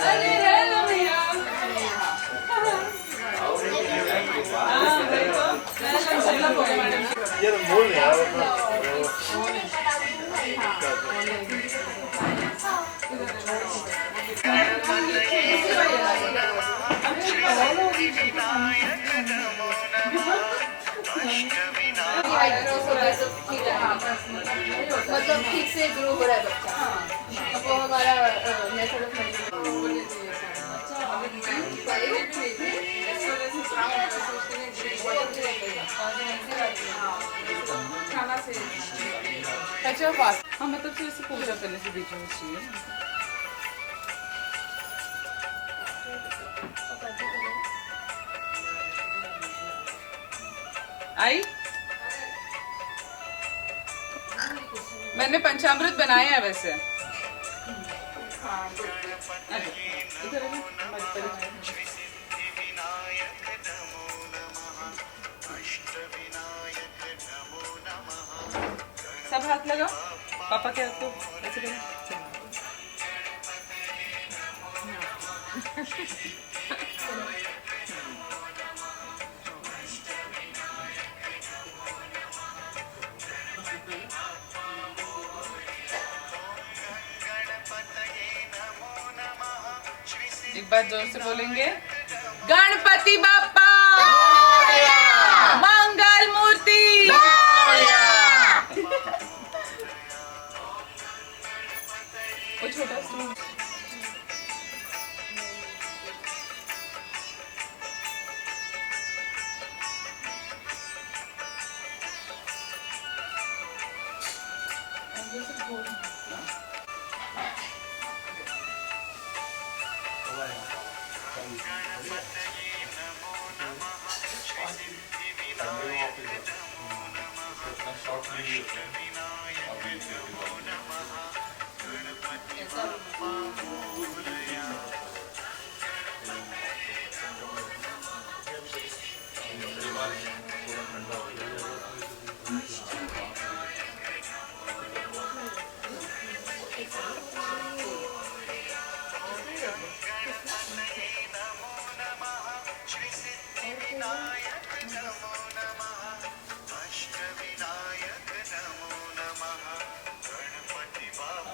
अरे हेलो भैया। ये बोल रहे यार मतलब ठीक से ग्रो हो रहा है बच्चा, वो हमारा मेथड ऑफ अच्छा बात हाँ मतलब फिर से पूजा करने से बीच में चाहिए। आई मैंने पंचामृत बनाया है वैसे। सब हाथ लगाओ पापा के हाथ को ऐसे करो। एक बार जोर से बोलेंगे गणपति बाप्पा मंगल मूर्ति। वो छोटा सा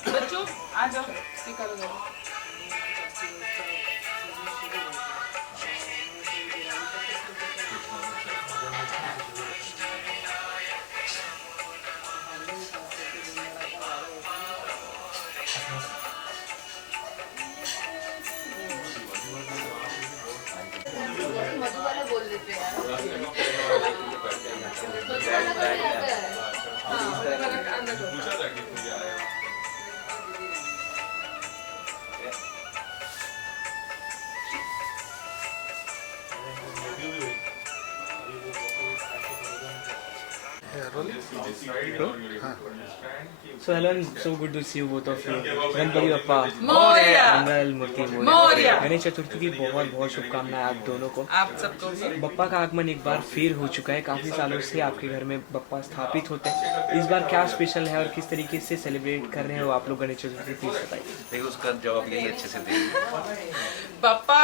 बच्चों आ जाओ टीका लगाओ। मधुबाला बोल देते हैं So hello and so good to see you both of you. Ganpati Bappa Morya मंगल मूर्ति मोरया। गणेश चतुर्थी की बहुत बहुत शुभकामनाएं आप दोनों को। आप सबको भी। बप्पा का आगमन एक बार फिर हो चुका है। काफी सालों से आपके घर में बप्पा स्थापित होते हैं। इस बार क्या स्पेशल है और किस तरीके से सेलिब्रेट कर रहे हो आप लोग गणेश चतुर्थी, प्लीज बताइए। देखिए उसका जवाब यही अच्छे से देंगे। पापा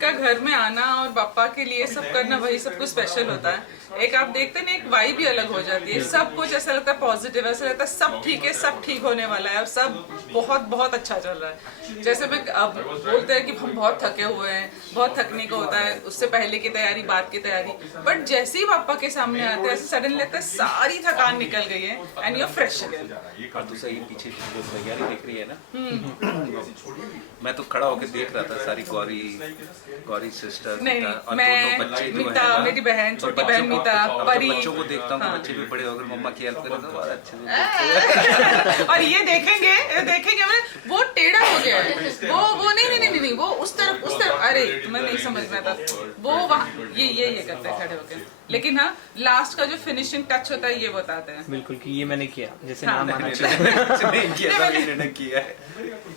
का घर में आना और पापा के लिए सब करना वही सब कुछ स्पेशल होता है। एक आप देखते हैं एक वाइब भी अलग हो जाती है, सब कुछ ऐसा लगता है पॉजिटिव, ऐसा लगता है सब ठीक है, सब ठीक होने वाला है और सब बहुत बहुत अच्छा चल रहा है। जैसे मैं अब बोलते हैं कि हम बहुत थके हुए हैं, बहुत थकने को होता है, उससे पहले की तैयारी बाद की तैयारी, बट जैसे ही पापा के सामने आते हैं ऐसे सडनली लगता है सारी थकान निकल गई है and you are fresh again. और दूसरा ये पीछे जो तैयारी दिख रही है ना, मैं तो खड़ा होकर देख रहा था सारी गौरी सिस्टर नहीं और मैं दोनों बच्चे जो मीता, है मेरी बहन, छोटी बहन मीता, परी, बच्चों को देखता हूँ बच्चे भी बड़े होकर मम्मा की हेल्प करें तो बहुत अच्छे और ये देखेंगे वो टेढ़ा हो गया है, वो नहीं वो उस तरफ अरे मैं नहीं समझ में था वो वहाँ ये करते हैं खड़े होकर, लेकिन हाँ लास्ट का जो फिनिशिंग टच होता है ये बताते हैं। बिल्कुल कि ये मैंने किया जैसे हाँ, नाम आना किया है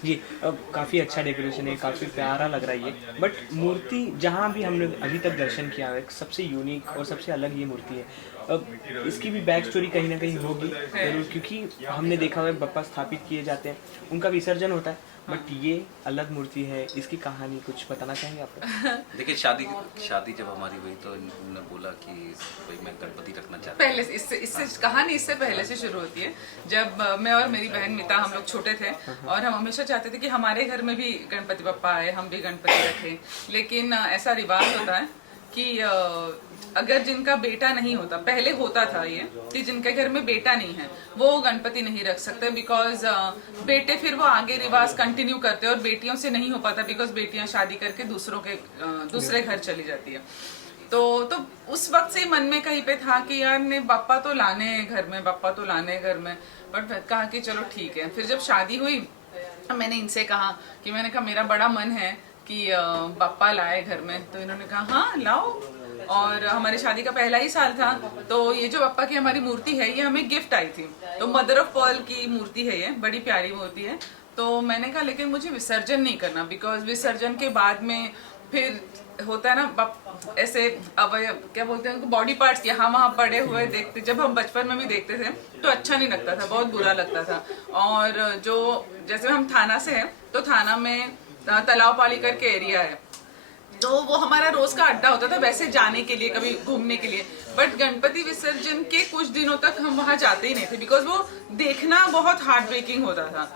जी। अब काफ़ी अच्छा डेकोरेशन है, काफ़ी प्यारा लग रहा है ये, बट मूर्ति जहाँ भी हमने अभी तक दर्शन किया है सबसे यूनिक और सबसे अलग ये मूर्ति है। अब इसकी भी बैक स्टोरी कहीं ना कहीं होगी जरूर, क्योंकि हमने देखा हुआ है बप्पा स्थापित किए जाते हैं, उनका विसर्जन होता है, बट ये अलग मूर्ति है, इसकी कहानी कुछ बताना चाहेंगे आप? देखिए शादी जब हमारी हुई तो उन्होंने बोला कि भाई मैं गणपति रखना चाहता हूँ। पहले से इससे कहानी इससे पहले से शुरू होती है। जब मैं और मेरी बहन मिता हम लोग छोटे थे और हम हमेशा चाहते थे कि हमारे घर में भी गणपति बप्पा आए, हम भी गणपति रखें। लेकिन ऐसा रिवाज होता है कि अगर जिनका बेटा नहीं होता, पहले होता था ये कि जिनके घर में बेटा नहीं है वो गणपति नहीं रख सकते, बिकॉज बेटे फिर वो आगे रिवाज कंटिन्यू करते हैं और बेटियों से नहीं हो पाता, बिकॉज बेटियां शादी करके दूसरे घर चली जाती है। तो उस वक्त से मन में कहीं पे था कि यार ने बाप्पा तो लाने हैं घर में, बाप्पा तो लाने हैं घर में। बट कहा कि चलो ठीक है। फिर जब शादी हुई मैंने इनसे कहा कि मैंने कहा मेरा बड़ा मन है कि बाप्पा लाए घर में। तो इन्होंने कहा हाँ लाओ। और हमारी शादी का पहला ही साल था तो ये जो बाप्पा की हमारी मूर्ति है ये हमें गिफ्ट आई थी। तो मदर ऑफ पर्ल की मूर्ति है, ये बड़ी प्यारी मूर्ति है। तो मैंने कहा लेकिन मुझे विसर्जन नहीं करना, बिकॉज विसर्जन के बाद में फिर होता है ना ऐसे अवयव क्या बोलते हैं उनको, बॉडी पार्ट्स यहाँ वहाँ पड़े हुए देखते, जब हम बचपन में भी देखते थे तो अच्छा नहीं लगता था, बहुत बुरा लगता था। और जो जैसे हम थाना से हैं तो थाना में तालाब पाली करके एरिया है, तो वो हमारा रोज का अड्डा होता था वैसे जाने के लिए, कभी घूमने के लिए। बट गणपति विसर्जन के कुछ दिनों तक हम वहाँ जाते ही नहीं थे, बिकॉज वो देखना बहुत हार्ट ब्रेकिंग होता था।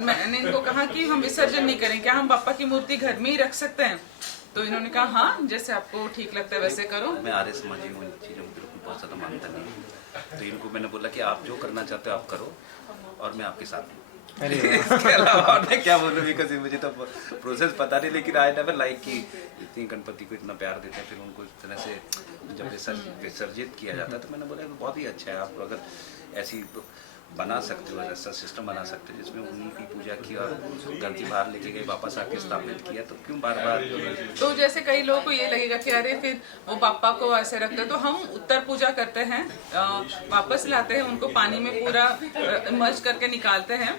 मैंने इनको कहा कि हम विसर्जन नहीं करें, क्या हम बाप्पा की मूर्ति घर में ही रख सकते हैं? तो इन्होंने कहा हाँ जैसे आपको ठीक लगता है वैसे करो। मैं आर्य समाजी हूँ, इन चीज़ों को बिल्कुल बहुत ज़्यादा मानता नहीं हूँ। तो इनको मैंने बोला कि आप जो करना चाहते हो आप करो और मैं आपके साथ हूँ। अरे इसके अलावा मैं क्या बोलूँ, बिकॉज मुझे तो प्रोसेस पता नहीं, लेकिन आई नेवर लाइक कि इतनी गणपति को इतना प्यार देते हैं फिर उनको इस तरह से जब विसर्जित किया जाता है। तो मैंने बोला बहुत ही अच्छा है, आप अगर ऐसी बना सकते हो, ऐसा सिस्टम बना सकते हो जिसमें उन्हीं की पूजा की और गणपति बाहर लेके गए वापस आके स्थापित किया, तो क्यों बार बार। तो जैसे कई लोगों को ये लगेगा कि अरे फिर वो बाप्पा को ऐसे रखते हैं, तो हम उत्तर पूजा करते हैं, वापस लाते हैं उनको पानी में पूरा इमर्ज करके निकालते हैं,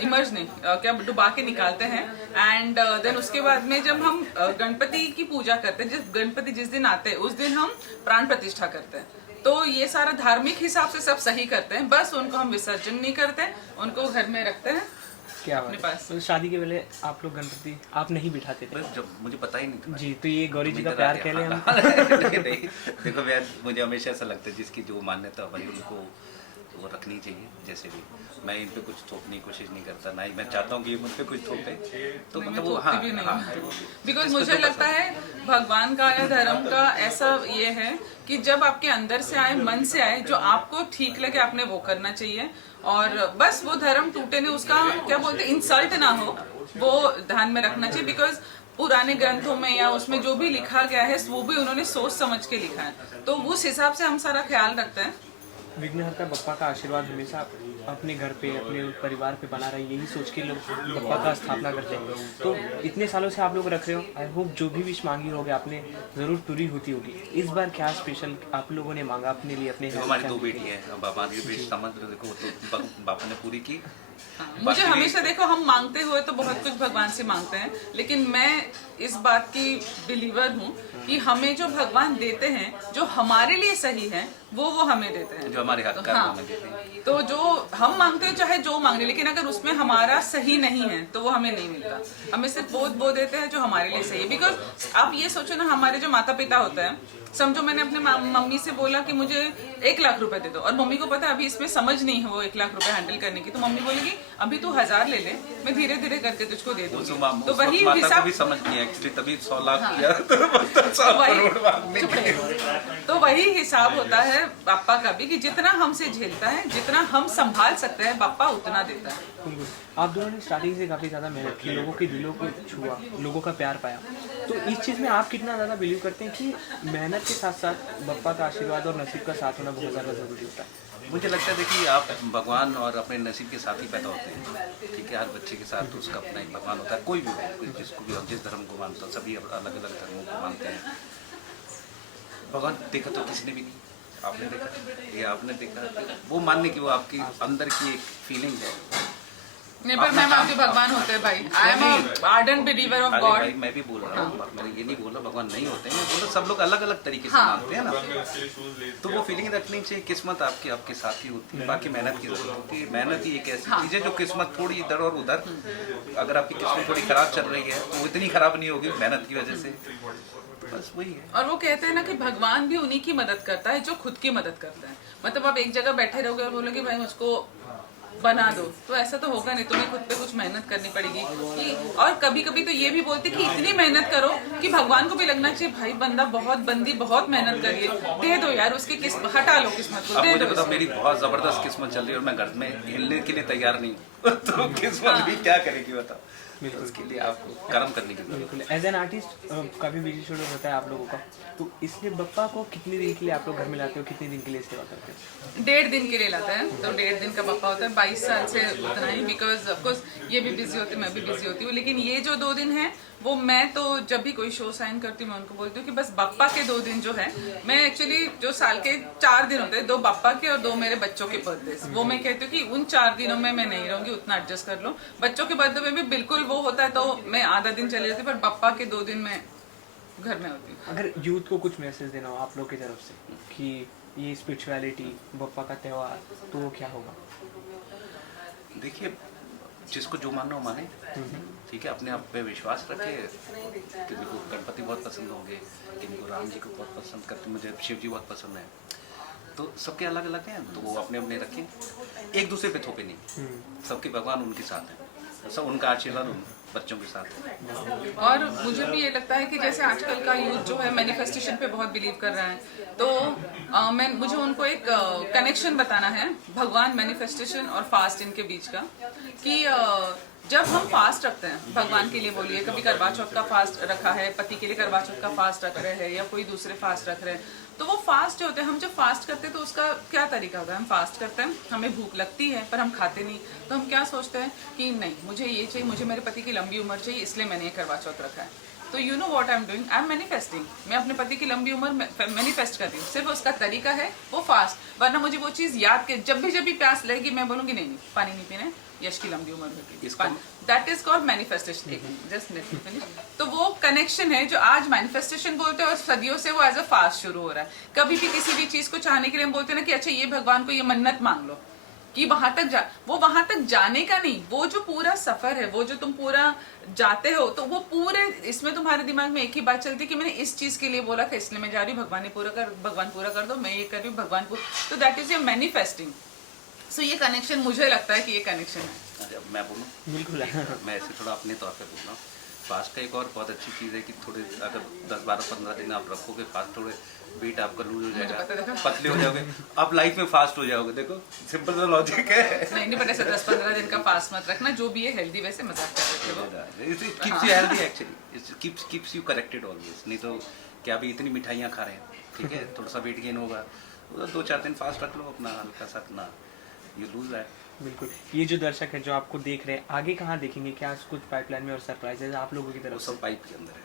इमर्ज नहीं क्या डुबा के निकालते हैं। एंड देन उसके बाद में जब हम गणपति की पूजा करते हैं, गणपति जिस दिन आते हैं उस दिन हम प्राण प्रतिष्ठा करते हैं। तो ये सारा धार्मिक हिसाब से सब सही करते हैं, बस उनको हम विसर्जन नहीं करते, उनको घर में रखते हैं क्या अपने पास। तो शादी के पहले आप लोग गणपति आप नहीं बिठाते थे? जब मुझे पता ही नहीं था जी, तो ये गौरी जी का प्यार कह लें हम? नहीं, देखो मुझे हमेशा ऐसा लगता है जिसकी जो मान्यता भाई उनको वो रखनी चाहिए। जैसे भी मैं इन पे कुछ थोपने की कोशिश नहीं करता, ना ही मैं चाहता हूँ कि ये मुझ पे कुछ थोपे, तो मतलब वो हाँ बिकॉज मुझे लगता है भगवान का या धर्म का ऐसा ये है कि जब आपके अंदर से आए, मन से आए, जो आपको ठीक लगे आपने वो करना चाहिए। और बस वो धर्म टूटे नहीं, उसका क्या बोलते इंसल्ट ना हो, वो ध्यान में रखना चाहिए। बिकॉज पुराने ग्रंथों में या उसमें जो भी लिखा गया है वो भी उन्होंने सोच समझ के लिखा है, तो उस हिसाब से हम सारा ख्याल रखते हैं। विघ्नहर्ता बप्पा का आशीर्वाद हमेशा अपने घर पे, अपने परिवार पे बना रहे, यही सोच के लोग बप्पा का स्थापना करते हैं। तो इतने सालों से आप लोग रख रहे हो, आई होप जो भी विश मांगी होगी आपने ज़रूर पूरी होती होगी। इस बार क्या स्पेशल आप लोगों ने मांगा अपने लिए? अपने हमारी 2 बेटी है, बाबा की बेटी समझ देखो तो बापा ने पूरी की। मुझे हमेशा देखो हम मांगते हुए तो बहुत कुछ भगवान से मांगते हैं, लेकिन मैं इस बात की बिलीवर हूँ कि हमें जो भगवान देते हैं जो हमारे लिए सही है वो हमें देते हैं, जो हमारे हक का हाँ। तो जो हम मांगते हैं चाहे जो मांगे, लेकिन अगर उसमें हमारा सही नहीं है तो वो हमें नहीं मिलता। हमें सिर्फ वो देते हैं जो हमारे लिए सही है। बिकॉज आप ये सोचो ना, हमारे जो माता पिता होते हैं, समझो मैंने अपने मम्मी से बोला कि मुझे 1 लाख रुपए दे दो, और मम्मी को पता है अभी इसमें समझ नहीं है वो 1 लाख रुपए हैंडल करने की, तो मम्मी बोलेगी अभी तू 1000 ले ले, मैं धीरे धीरे करके तुझको दे दूंगी। तो वही हिसाब भी समझ नहीं है एक्चुअली, तभी 100 लाख तो वही हिसाब होता है बाप्पा का भी, कि जितना हमसे झेलता है, जितना हम संभाल सकते हैं, बाप्पा उतना देता है। बिल्कुल। आप दोनों ने स्टार्टिंग से काफ़ी ज़्यादा मेहनत की, लोगों के दिलों को छुआ, लोगों का प्यार पाया, तो इस चीज़ में आप कितना ज़्यादा बिलीव करते हैं कि मेहनत के साथ साथ बप्पा का आशीर्वाद और नसीब का साथ होना बहुत ज़्यादा ज़रूरी होता है? मुझे लगता है देखिए आप भगवान और अपने नसीब के साथ ही पैदा होते हैं, ठीक है। हर बच्चे के साथ उसका अपना एक भगवान होता है, कोई भी हो, जिसको भी जिस धर्म को मानता है, सभी अलग अलग धर्मों को मानते हैं। भगवान देखा तो किसी ने भी नहीं, आपने देखा या आपने देखा, वो मानने की वो आपकी अंदर की एक फीलिंग है, नहीं, पर मैं मानती हूँ भगवान होते हैं भाई। I am a ardent believer of अरे गॉड। भाई मैं भी बोल रहा हूँ, मैंने ये नहीं बोला भगवान नहीं होते हैं, मैं बोला सब लोग अलग अलग तरीके से मानते हैं ना, तो वो फीलिंग रखनी चाहिए। किस्मत आपकी आपके साथ ही होती है, बाकी मेहनत की जरूरत होती है। मेहनत ही एक ऐसी चीज है जो किस्मत थोड़ी इधर और उधर, अगर आपकी किस्मत थोड़ी खराब चल रही है तो वो इतनी खराब नहीं होगी मेहनत की वजह से, बस वही है। और वो कहते हैं ना कि भगवान भी उन्हीं की मदद करता है जो खुद की मदद करता है। मतलब आप एक जगह बैठे रहोगे और बोलोगे भाई मुझको बना दो, तो ऐसा तो होगा नहीं, तुम्हें खुद पे कुछ मेहनत करनी पड़ेगी कि, और कभी कभी तो ये भी बोलते कि इतनी मेहनत करो कि भगवान को भी लगना चाहिए भाई बंदा बंदी बहुत मेहनत करिए, दे दो यार उसकी किस्मत, हटा लो किस्मत को, अब दे मुझे दो पता इसको। मेरी बहुत जबरदस्त किस्मत चल रही है और मैं घर में हिलने के लिए तैयार नहीं हूँ तो किस्मत भी क्या करेगी बताओ, उसके लिए आपको कर्म करने की जरूरत है। बिल्कुल। एज एन आर्टिस्ट काफ़ी बिजी शेड्यूल होता है आप लोगों का, तो इसलिए बप्पा को कितने दिन के लिए आप लोग घर में लाते हो, कितने दिन के लिए सेवा करते हो? 1.5 दिन के लिए लाता है, तो 1.5 दिन का बप्पा होता है। 22 साल से उतना ही, बिकॉज ऑफकोर्स ये भी बिजी होती है, मैं भी बिजी होती हूँ, लेकिन ये जो 2 दिन है वो मैं तो जब भी कोई शो साइन करती हूँ मैं उनको बोलती हूँ कि बस बप्पा के 2 दिन जो है, मैं एक्चुअली जो साल के 4 दिन होते हैं, 2 बप्पा के और 2 मेरे बच्चों के बर्थडे, वो मैं कहती हूँ कि उन 4 दिनों में मैं नहीं रहूंगी, उतना एडजस्ट कर लो। बच्चों के बर्थडे में भी बिल्कुल वो होता है तो मैं आधा दिन चली जाती हूँ, पर बप्पा के 2 दिन मैं घर में होती हूँ। अगर यूथ को कुछ मैसेज देना हो आप लोग की तरफ से कि ये स्पिरिचुअलिटी बप्पा का त्यौहार, तो वो क्या होगा? देखिए जिसको जो मानना हो माने, ठीक है, अपने आप पे विश्वास रखे। किसी को गणपति बहुत पसंद होंगे, किसी को राम जी को बहुत पसंद करते, मुझे शिव जी बहुत पसंद है, तो सबके अलग अलग हैं, तो वो अपने अपने रखें, एक दूसरे पे थोपे नहीं, सबके भगवान उनके साथ हैं, सब उनका आशीर्वाद उन बच्चों के साथ है। और मुझे भी ये लगता है कि जैसे आजकल का यूथ जो है मैनिफेस्टेशन पे बहुत बिलीव कर रहा है, तो मुझे उनको एक कनेक्शन बताना है भगवान, मैनिफेस्टेशन और फास्ट इनके बीच का, कि जब हम फास्ट रखते हैं भगवान के लिए, बोलिए कभी करवा चौथ का फास्ट रखा है, पति के लिए करवा चौथ का फास्ट रख रहे हैं या कोई दूसरे फास्ट रख रहे हैं, तो वो फास्ट जो होते हैं, हम जब फास्ट करते हैं तो उसका क्या तरीका होता है, हम फास्ट करते हैं, हमें भूख लगती है पर हम खाते नहीं, तो हम क्या सोचते हैं कि नहीं मुझे ये चाहिए, मुझे मेरे पति की लंबी उम्र चाहिए, इसलिए मैंने ये करवा चौथ रखा है। तो you know what I am doing, I am manifesting, मैं अपने पति की लंबी उम्र मैनिफेस्ट कर रही हूँ, सिर्फ उसका तरीका है वो फास्ट, वरना मुझे वो चीज़ याद के जब भी प्यास लगेगी मैं बोलूँगी नहीं पानी नहीं पीना, यश की लंबी उम्र होगी, that is called manifestation. Just finish. तो वो कनेक्शन है जो आज मैनिफेस्टेशन बोलते हैं और सदियों से वो एज अ फास्ट शुरू हो रहा है। कभी भी किसी भी चीज को चाहने के लिए हम बोलते हैं ना कि अच्छा ये भगवान को ये मन्नत मांग लो कि वहां तक जा, वो वहां तक जाने का नहीं, वो जो पूरा सफर है, वो जो तुम पूरा जाते हो, तो वो पूरे इसमें तुम्हारे दिमाग में एक ही बात चलती है कि मैंने इस चीज के लिए बोला था इसलिए मैं जा रही हूँ, भगवान पूरा कर दो, मैं ये कर रही हूँ भगवान को, तो दैट इज योर मैनिफेस्टिंग। सो ये कनेक्शन, मुझे लगता है कि ये कनेक्शन है। अच्छा, मैं बोलूँ? बिल्कुल मैं ऐसे थोड़ा अपने तौर पे बोल रहा हूँ, फास्ट का एक और बहुत अच्छी चीज़ है कि थोड़े अगर 10, 12, 15 दिन आप रखोगे फास्ट, थोड़े वेट आपका लूज हो जाएगा, पतले हो जाओगे, आप लाइफ में फास्ट हो जाओगे। देखो सिंपल सा लॉजिक है। नहीं बट ऐसे 10-15 दिन का फास्ट मत रखना, जो भी है हेल्दी, वैसे मजाक कर रहे थे वो। It keeps you healthy actually, it keeps you corrected always. नहीं तो क्या अभी इतनी मिठाइयाँ खा रहे हैं, ठीक है, थोड़ा सा वेट गेन होगा, 2-4 दिन फास्ट रख लो अपना, हल्का सा अपना ये लूज है। बिल्कुल। ये जो दर्शक है जो आपको देख रहे हैं, आगे कहाँ देखेंगे, क्या कुछ पाइपलाइन में और सरप्राइजेज आप लोगों की तरफ वो सब पाइप के अंदर है।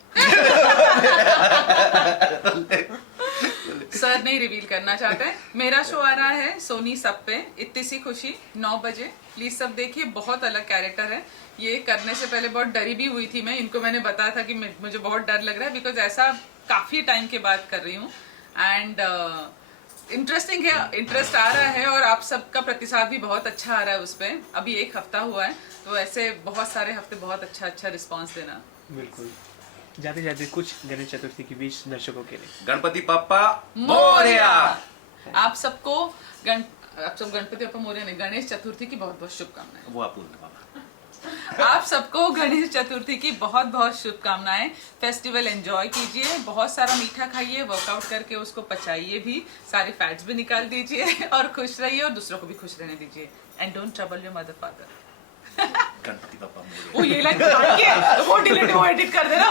सर नहीं रिवील करना चाहते हैं। मेरा शो आ रहा है सोनी सब पे, इतनी सी खुशी 9 बजे, प्लीज सब देखिए। बहुत अलग कैरेक्टर है, ये करने से पहले बहुत डरी भी हुई थी मैं, इनको मैंने बताया था कि मुझे बहुत डर लग रहा है, बिकॉज ऐसा काफी टाइम के बाद कर रही हूँ, एंड इंटरेस्टिंग है, इंटरेस्ट आ रहा है और आप सबका प्रतिसाद भी बहुत अच्छा आ रहा है उस पर। अभी 1 हफ्ता हुआ है, तो ऐसे बहुत सारे हफ्ते बहुत अच्छा रिस्पॉन्स देना। बिल्कुल। जाते जाते कुछ गणेश चतुर्थी के बीच दर्शकों के लिए गणपति पापा मोरया। आप सब गणपति पापा मोरया ने गणेश चतुर्थी की बहुत बहुत शुभकामनाएं। वो आप बोल दो बाबा। आप सबको गणेश चतुर्थी की बहुत बहुत शुभकामनाएं। फेस्टिवल एंजॉय कीजिए, बहुत सारा मीठा खाइए, वर्कआउट करके उसको पचाइए भी, सारे फैट्स भी निकाल दीजिए और खुश रहिए और दूसरों को भी खुश रहने दीजिए। And don't trouble your mother father. Ganpati पापा मोरया। वो ये लाइन वो डिलीट, वो एडिट कर देना।